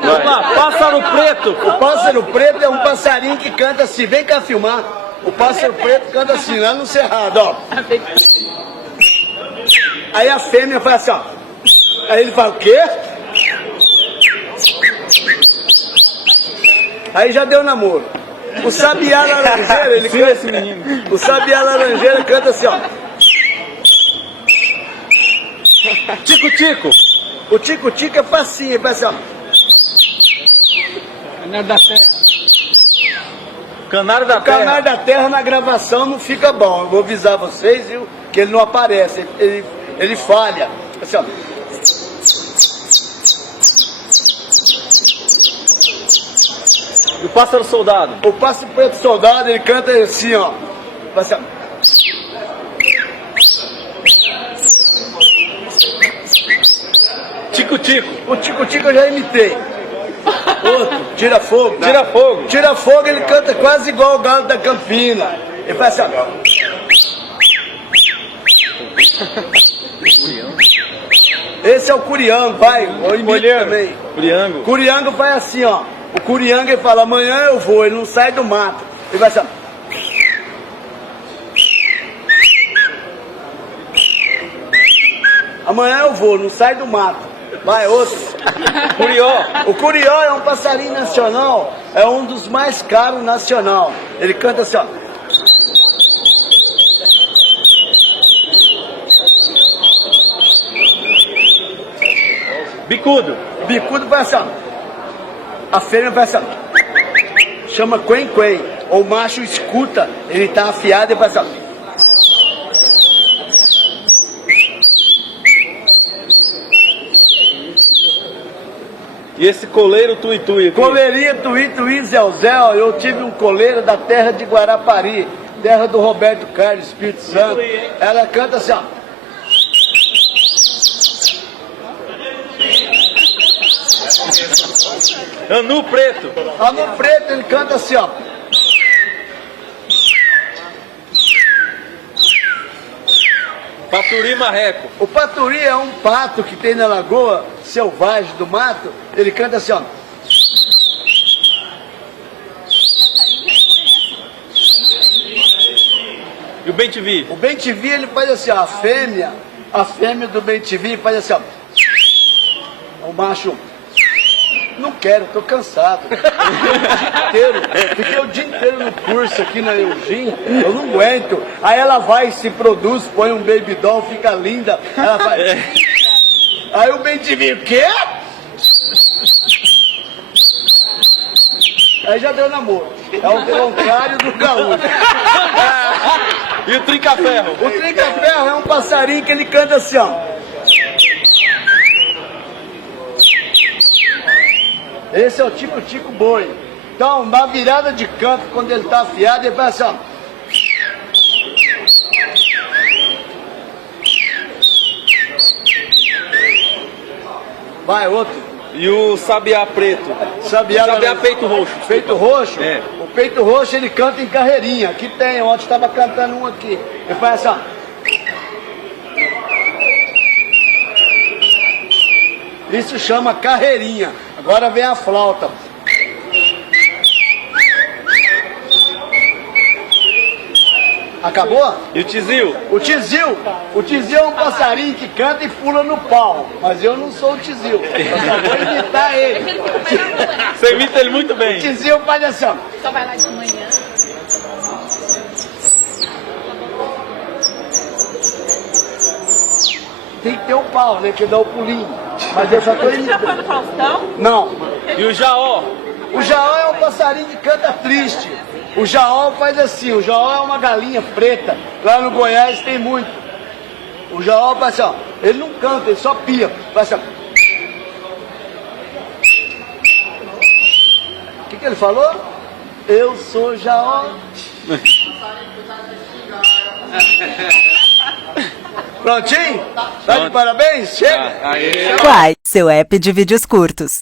Vamos lá, pássaro preto. O pássaro preto é um passarinho que canta assim, vem cá filmar. O pássaro preto canta assim, lá no cerrado, ó. Aí a fêmea faz assim, ó. Aí ele fala, o quê? Aí já deu namoro. O sabiá laranjeira, ele canta esse menino. O sabiá laranjeira canta assim, ó. Tico-tico. O tico-tico é facinho, ele faz assim, ó. Canário da terra. Canário da O terra. canário da terra na gravação não fica bom. Eu vou avisar vocês, viu, que ele não aparece, ele falha. Assim, ó. E o pássaro soldado. O pássaro preto soldado, ele canta assim, ó. Assim, ó. Tico-tico. O tico-tico eu já imitei. Outro, tira-fogo. Tira-fogo. Tira-fogo, ele canta quase igual o galo da Campina. Ele faz assim, ó. Esse é o curiango, vai. Eu imito também. Curiango. Curiango vai assim, ó. O curiango ele fala, amanhã eu vou, ele não sai do mato. Ele vai assim, ó. Amanhã eu vou, não sai do mato. Vai, outro. Curió. O curió é um passarinho nacional, é um dos mais caros nacional. Ele canta assim, ó. Bicudo. Bicudo vai assim, ó. A fêmea vai assim, ó. Chama quen-quen. O macho escuta, ele tá afiado e vai assim, ó. E esse coleiro tui-tui aqui? Coleirinha, tui-tui, zéu-zéu. Eu tive um coleiro da terra de Guarapari, terra do Roberto Carlos, Espírito Santo. Ela canta assim, ó. Anu preto. Anu preto, ele canta assim, ó. Paturi marreco. O paturi é um pato que tem na lagoa selvagem do mato. Ele canta assim, ó. E o bem-te-vi? O bem-te-vi, ele faz assim, ó. A fêmea do bem-te-vi faz assim, ó. O macho, não quero, tô cansado. Fiquei o dia inteiro no curso aqui na Eugênia, eu não aguento. Aí ela vai, se produz, põe um baby doll, fica linda. Ela faz. Aí o bem-te-vi, o quê? Aí já deu namoro. É o contrário do gaúcho. E o trinca-ferro? O trinca-ferro é um passarinho que ele canta assim, ó. Esse é o tico-tico boi. Então, na virada de canto, quando ele tá afiado, ele faz assim, ó. Vai, outro. E o sabiá preto? Sabiá peito roxo. Peito roxo? É. O peito roxo, ele canta em carreirinha. Aqui tem, ontem estava cantando um aqui. Ele faz assim, ó. Isso chama carreirinha. Agora vem a flauta. Acabou? E o tizil? O tizil. O tizil é um passarinho que canta e pula no pau. Mas eu não sou o tizil. Eu só vou imitar ele. Você imita ele muito bem. O tizil faz assim, ó. Só vai lá de manhã. Tem que ter o pau, né? Que dá o pulinho. Mas eu só tô Você já foi no Faustão? Não. E o jaó? O jaó é um passarinho que canta triste. O jaó faz assim, o jaó é uma galinha preta. Lá no Goiás tem muito. O jaó faz assim, ó. Ele não canta, ele só pia. Faz assim, ó. O que ele falou? Eu sou jaó. Prontinho? Tá de parabéns? Chega! Aê! Quai, seu app de vídeos curtos.